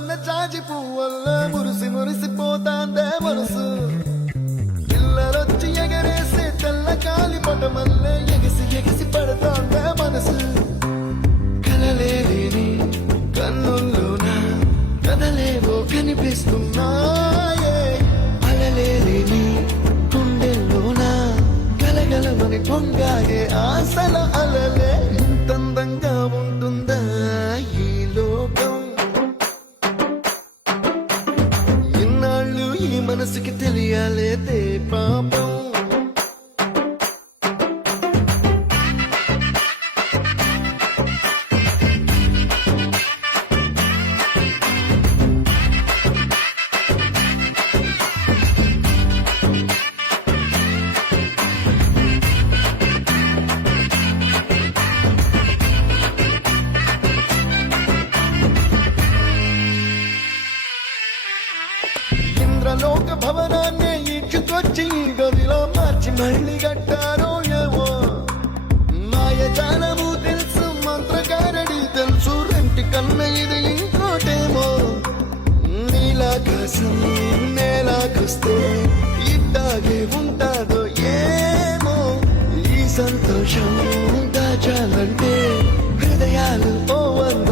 సన్న జాజి పువ్వల్ల మురిసి మురిసిపోతాందే మనసు పిల్లలొచ్చి ఎగరేసే తెల్ల కాలి పటమల్లే ఎగిసి ఎగిసి పడతాందే మనసు కలలేని కన్నుల్లోన కదలేవో కనిపిస్తున్నాయే అలలేని గుండెల్లోన గలగలమని పొంగాగే ఆశల అలలే ఇంతందంగా ఉంటుందా ఈ లోకం ఇన్నాళ్ళు ఈ మనసుకి తెలియాలేదే పాపం ఇంద్రలోక భవనాన్ని ఇచ్చుకొచ్చి గదిలో మార్చి మళ్ళీ కట్టారో ఏమో మాయజాలము తెలుసు మంత్రగారడి తెలుసు రెంటి కన్న ఇది ఇంకోటేమో నీలాకాశం నేలాకొస్తే ఇట్టాగే ఉంటాదో ఏమో ఈ సంతోషం దాచాలంటే